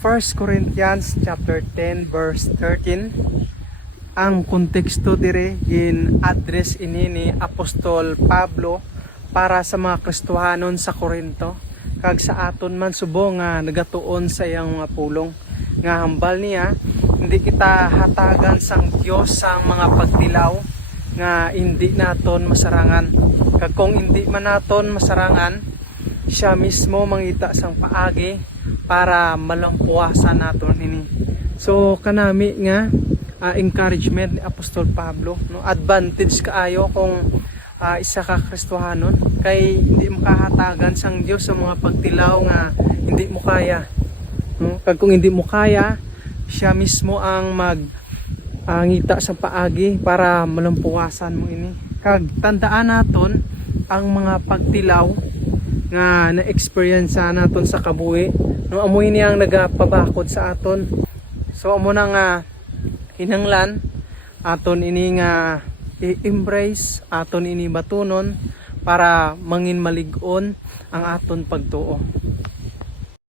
1 Corinthians chapter 10 verse 13, ang konteksto dire gin address ini ni Apostol Pablo para sa mga Kristohanon sa Corinto, kag sa aton man subo nga nagatuon sa iyang mga pulong nga hambal niya hindi kita hatagan sang Dios sa mga pagtilaw nga hindi naton masarangan, kag kung hindi man naton masarangan siya mismo mangita sang paagi para malampuasan naton ini. So kanami nga encouragement ni Apostol Pablo, no? Advantage kaayo kung isa ka Kristohanon kay hindi mo kahatagan sang Dios sa mga pagtilaw nga hindi mo kaya, no? Kag kung hindi mo kaya, siya mismo ang ngita sa paagi para malampuasan mo ini. Kag tandaan naton ang mga pagtilaw nga na-experience naton sa kabuhi, no? Amoy niyang nagapabakod sa aton. So amo na nga hinanglan aton ini nga i-embrace, aton ini batunon para mangin malig-on ang aton pagtuo.